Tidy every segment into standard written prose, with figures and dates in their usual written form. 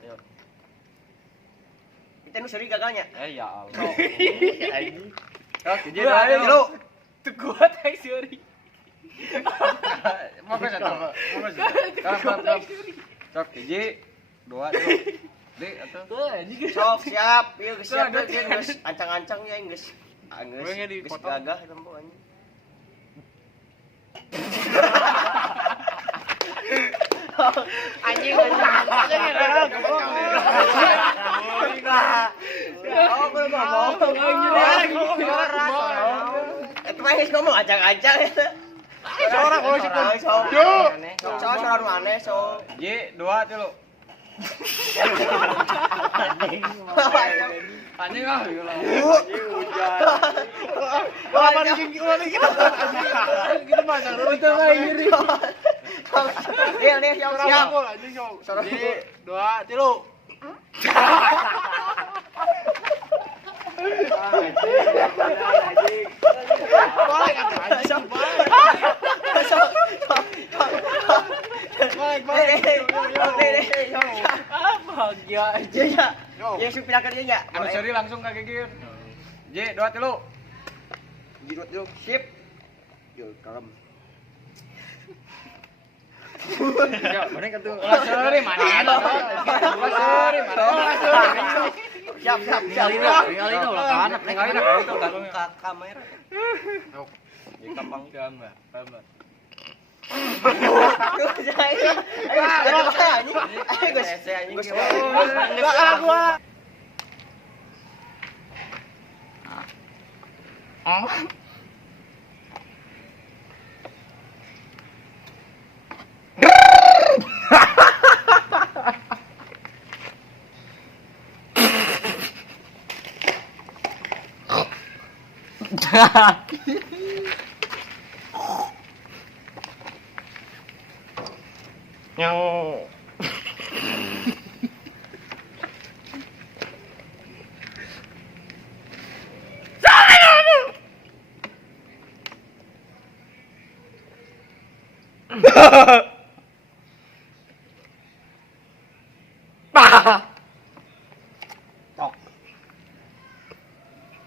Tio. Kita nu seri gagalnya. Ya Allah. Anjing. Oke, jadi dulu. Tuh kuat ai seri. Mau ke sana. Kam. Sok hiji, dua dulu. Di atuh. Tuh anjing. Sok siap. Ieu geus siap geus ancang-ancang ya geus. Geus gagah lempo anjing. Anjing. Oh, belum ngomong. Itu mah ngomong acak-acak eta. Seorang kalau Sok. Sok nu aneh sok. Hiji, dua dulu. Anjing ah, gila. Anjing hujan. Wah, anjing gimana gitu. Gitu mah sarua teh iri. Nih, siap. Anjing sok. Hiji, dua, tilu. Anjing. Balik anjing. Bahagia aja. Ya. Ya supirakan ieu nya. Anu seri langsung ka gigir. Hiji, dua, tilu. Hiji, dua, tilu. Sip. Yo, kalem. Ya, mana kan tuh? Seri mana? Seri mana? Siap. Kali itu ulah kan, kali itu Ka kamera. Ya kampang gambar. Yang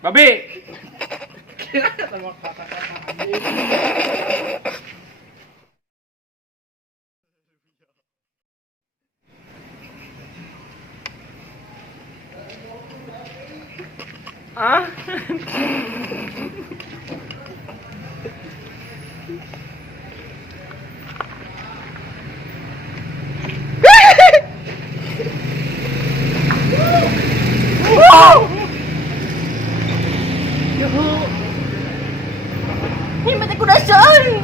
Babi. Ah. Wow. ini mati kuda soi.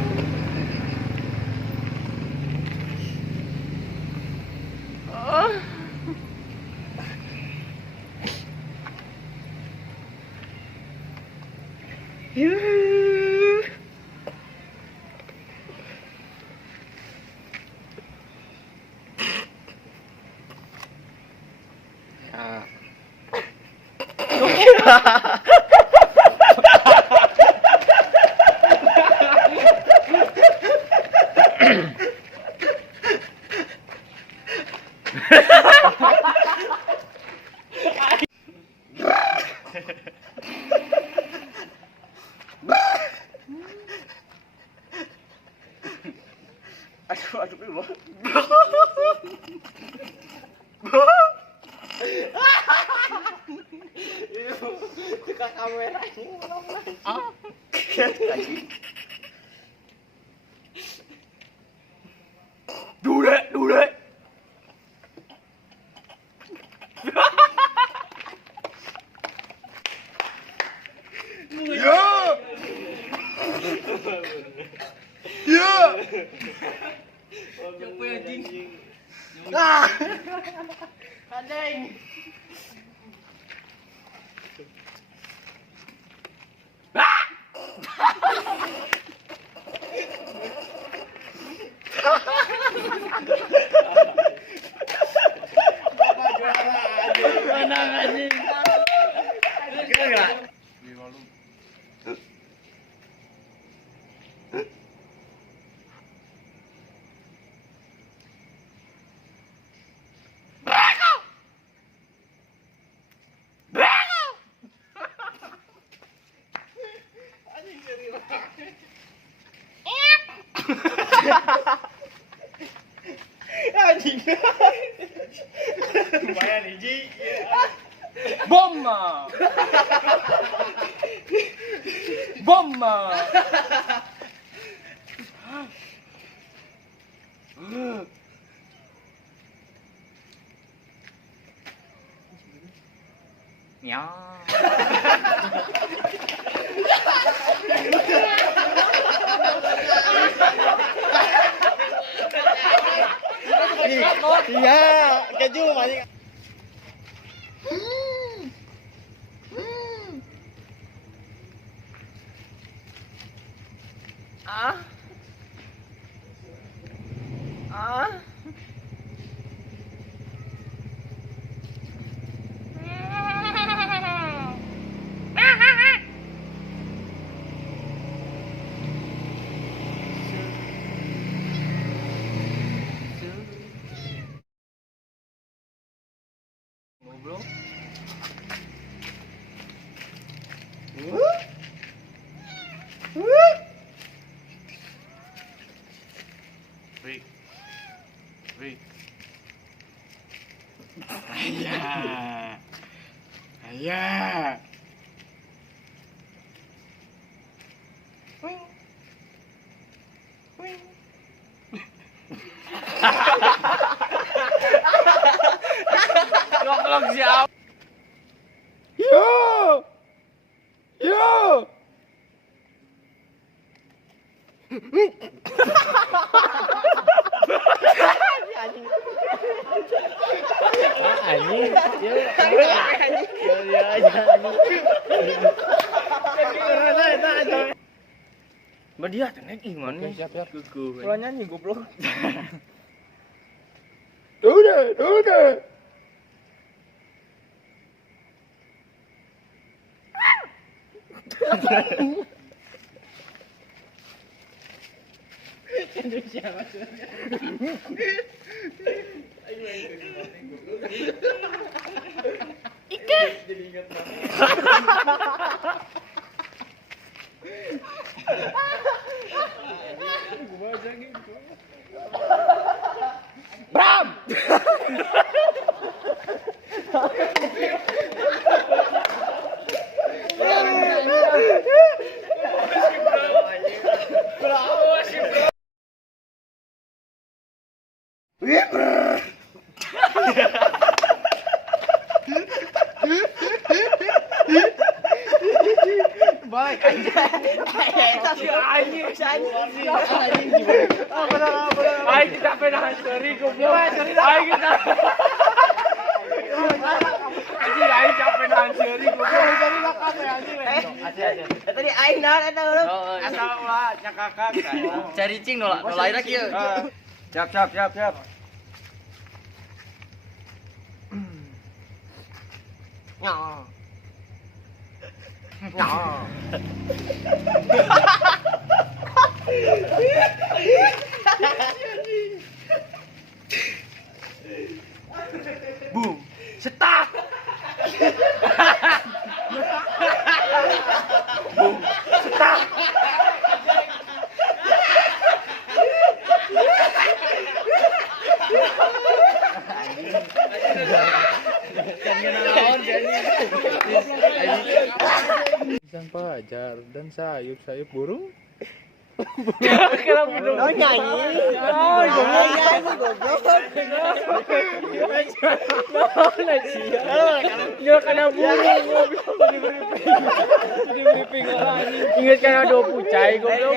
Aduh, dulu. Cek kamera ini. Dule. Yang punya anjing. Anjing. Menang anjing. Enggak. Anjing. Lumayan hiji. Bomba. Bomba. Ya. Iya, keju banyak. Ah. Ah. Goblok. Wih. Wih. Ayah. Ayah. Goblok siapa? Yo. Yo. Anjing. Badia tenek ih mana? Siap. Kuku. Kalau nyanyi goblok. Udah. Bram. Baik aja. Ayo kita penahan seri goblok. Ayo kita. Anjir ayo capek nahan seri goblok. Tadi aing naon eta urang. Asal ulah nyakakak. Cari cing nolaina kieu. Siap. Nyong. Boom. Setak. Boom. Setak. Pisang pajar dan sayup burung. Kenapa burung? Oh nyanyi. Oh, Nyanyi goblok. Ya kena burung goblok. Di briefing orang anjing. Ingat kena dua pucai goblok.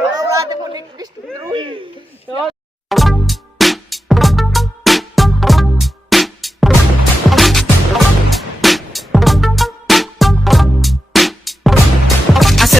Ulah teh pun terus.